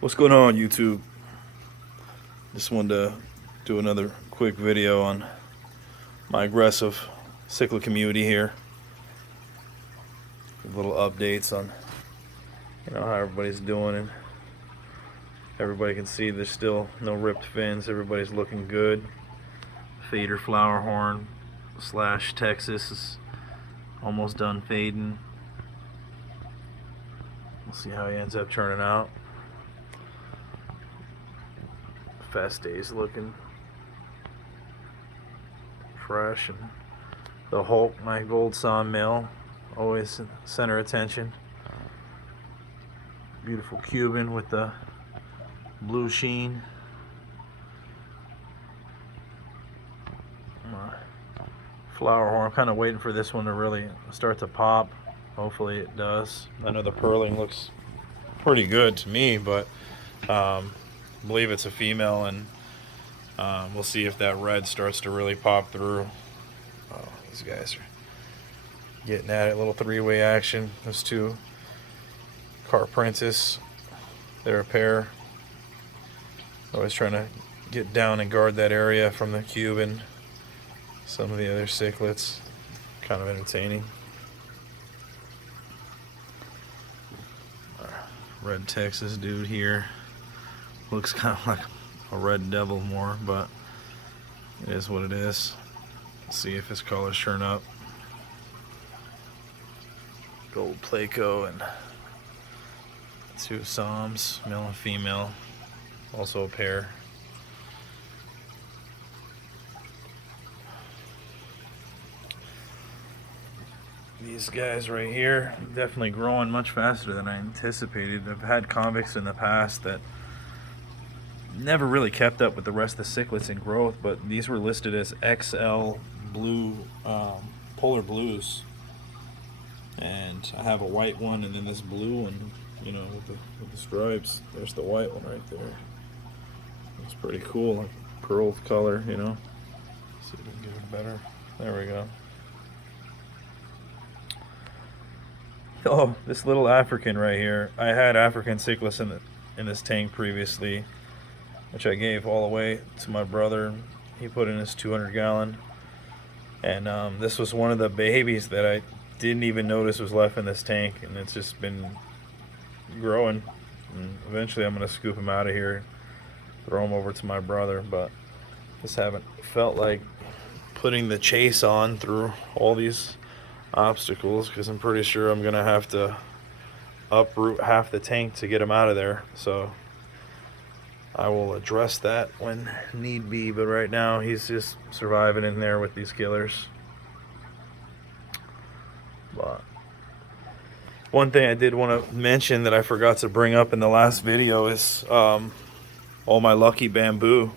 What's going on, YouTube? Just wanted to do another quick video on my aggressive cichlid community here. Give little updates on how everybody's doing, and everybody can see there's still no ripped fins. Everybody's looking good. Fader flower horn / Texas is almost done fading. We'll see how he ends up turning out. Fast Day's looking fresh, and the Hulk, my gold sawmill, always center attention. Beautiful Cuban with the blue sheen. Flower horn. I'm kind of waiting for this one to really start to pop. Hopefully it does. I know the purling looks pretty good to me, but I believe it's a female, and we'll see if that red starts to really pop through. Oh, these guys are getting at it. Little three-way action. Those two Carprentis, they're a pair. Always trying to get down and guard that area from the Cuban. Some of the other cichlids, kind of entertaining. Red Texas dude here. Looks kind of like a red devil more, but it is what it is. Let's see if his colors turn up. Gold Placo and two Psalms, male and female. Also a pair. These guys right here, definitely growing much faster than I anticipated. I've had convicts in the past that never really kept up with the rest of the cichlids in growth, but these were listed as XL blue, polar blues. And I have a white one, and then this blue one, with the stripes. There's the white one right there. It's pretty cool, like pearl color, See if we can get it better. There we go. Oh, this little African right here. I had African cichlids in this tank previously, which I gave all the way to my brother. He put in his 200-gallon, and this was one of the babies that I didn't even notice was left in this tank, and it's just been growing. And eventually, I'm gonna scoop him out of here, throw him over to my brother, but just haven't felt like putting the chase on through all these obstacles, because I'm pretty sure I'm gonna have to uproot half the tank to get him out of there. So I will address that when need be, but right now he's just surviving in there with these killers. But one thing I did want to mention that I forgot to bring up in the last video is all my lucky bamboo.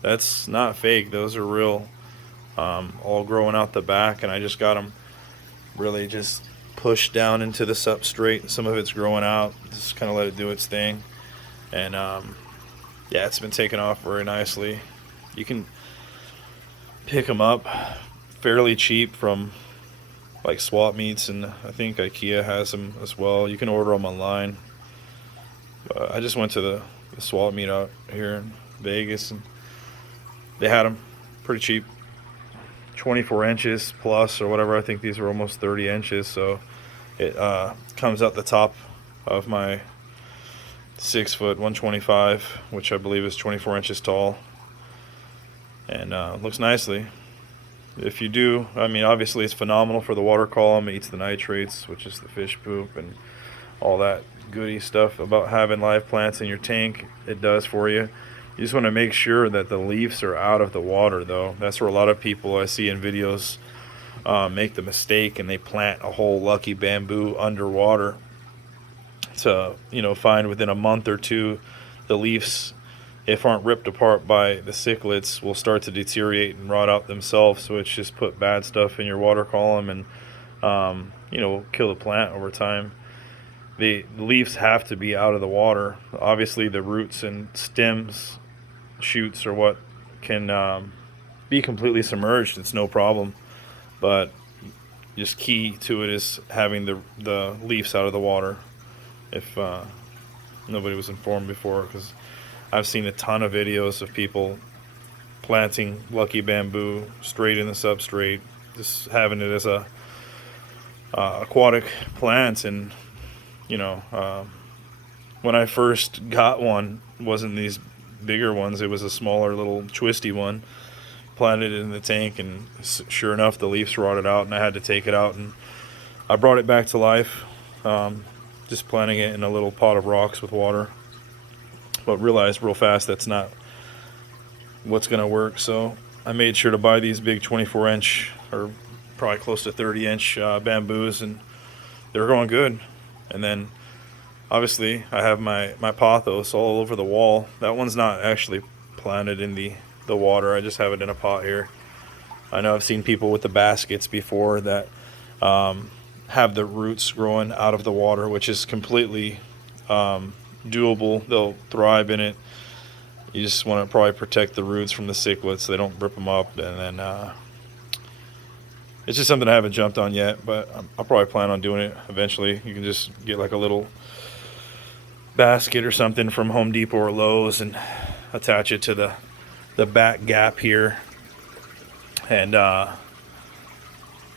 That's not fake, those are real, all growing out the back, and I just got them really just pushed down into the substrate. Some of it's growing out, just kind of let it do its thing, and yeah, it's been taking off very nicely. You can pick them up fairly cheap from like swap meets, and I think IKEA has them as well. You can order them online, but I just went to the swap meet out here in Vegas, and they had them pretty cheap, 24 inches plus or whatever. I think these were almost 30 inches, so it comes out the top of my 6 foot 125, which I believe is 24 inches tall, and looks nicely. If you do, I mean, obviously it's phenomenal for the water column. It eats the nitrates, which is the fish poop and all that goody stuff about having live plants in your tank. It does for you. You just want to make sure that the leaves are out of the water, though. That's where a lot of people I see in videos make the mistake, and they plant a whole lucky bamboo underwater to, find within a month or two the leaves, if aren't ripped apart by the cichlids, will start to deteriorate and rot out themselves. So it's just put bad stuff in your water column, and kill the plant over time. The leaves have to be out of the water. Obviously, the roots and stems, shoots, are what can be completely submerged. It's no problem, but just key to it is having the leaves out of the water. If nobody was informed before, because I've seen a ton of videos of people planting lucky bamboo straight in the substrate, just having it as a aquatic plant. And you know, when I first got one, it wasn't these bigger ones, it was a smaller little twisty one. Planted it in the tank, and sure enough, the leaves rotted out, and I had to take it out, and I brought it back to life, just planting it in a little pot of rocks with water, but realized real fast that's not what's going to work. So I made sure to buy these big 24-inch or probably close to 30-inch bamboos, and they're growing good. And then obviously I have my pothos all over the wall. That one's not actually planted in the water, I just have it in a pot here. I know I've seen people with the baskets before that have the roots growing out of the water, which is completely doable. They'll thrive in it. You just want to probably protect the roots from the cichlids so they don't rip them up. And then it's just something I haven't jumped on yet, but I'll probably plan on doing it eventually. You can just get like a little basket or something from Home Depot or Lowe's and attach it to the back gap here, and yeah,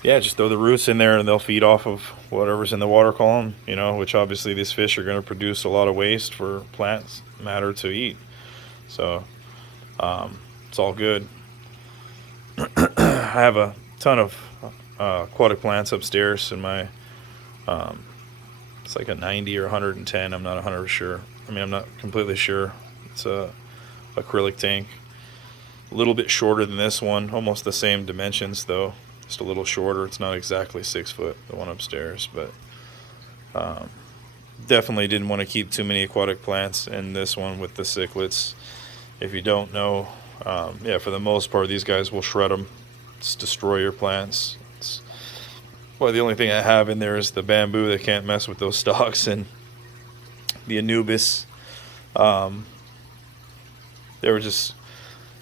just throw the roots in there and they'll feed off of whatever's in the water column, you know, which obviously these fish are going to produce a lot of waste for plants matter to eat. So it's all good. I have a ton of aquatic plants upstairs in my it's like a 90 or 110, I'm not 100% sure. I mean, I'm not completely sure. It's a acrylic tank, a little bit shorter than this one, almost the same dimensions though, just a little shorter. It's not exactly 6 foot, the one upstairs, but definitely didn't want to keep too many aquatic plants in this one with the cichlids. If you don't know, yeah, for the most part these guys will shred them, just destroy your plants. Well, the only thing I have in there is the bamboo. They can't mess with those stalks, and the Anubis. There were just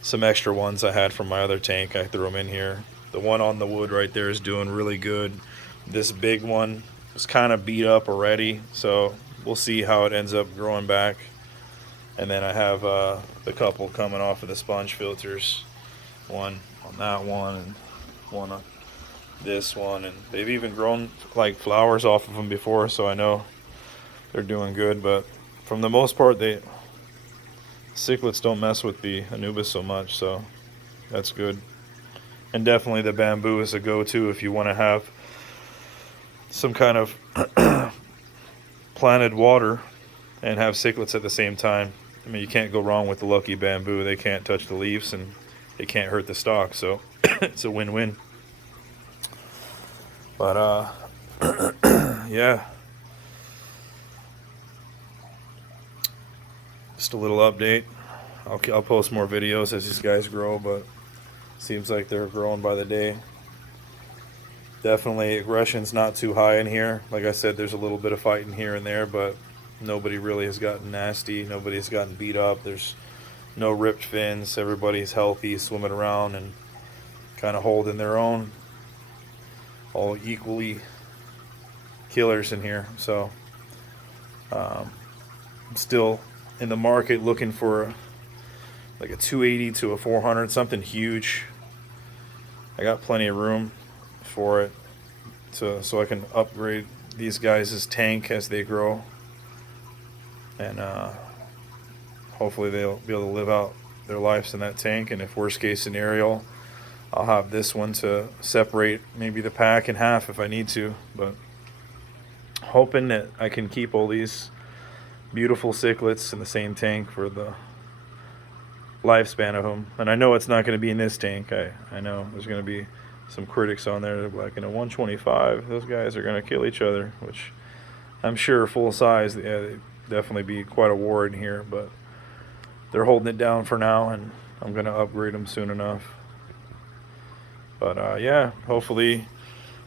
some extra ones I had from my other tank. I threw them in here. The one on the wood right there is doing really good. This big one is kind of beat up already, so we'll see how it ends up growing back. And then I have the couple coming off of the sponge filters. One on that one and one on this one. And they've even grown like flowers off of them before, so I know they're doing good. But from the most part, cichlids don't mess with the Anubis so much, so that's good. And definitely the bamboo is a go-to if you want to have some kind of planted water and have cichlids at the same time. I mean, you can't go wrong with the lucky bamboo. They can't touch the leaves and they can't hurt the stalk, so it's a win-win. But yeah, just a little update. I'll post more videos as these guys grow, but seems like they're growing by the day. Definitely aggression's not too high in here. Like I said, there's a little bit of fighting here and there, but nobody really has gotten nasty. Nobody's gotten beat up. There's no ripped fins. Everybody's healthy, swimming around and kind of holding their own. All equally killers in here. So I'm still in the market looking for like a 280 to a 400, something huge. I got plenty of room for it so I can upgrade these guys' tank as they grow, and hopefully they'll be able to live out their lives in that tank. And if worst case scenario, I'll have this one to separate maybe the pack in half if I need to. But hoping that I can keep all these beautiful cichlids in the same tank for the lifespan of them. And I know it's not going to be in this tank. I know there's going to be some critics on there that are like, in a 125, those guys are going to kill each other, which I'm sure full size, yeah, they'd definitely be quite a war in here. But they're holding it down for now, and I'm going to upgrade them soon enough. But yeah, hopefully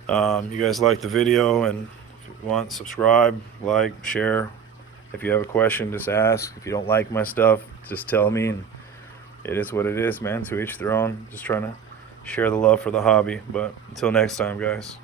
you guys like the video, and if you want, subscribe, like, share. If you have a question, just ask. If you don't like my stuff, just tell me, and it is what it is, man. To each their own. Just trying to share the love for the hobby. But until next time, guys.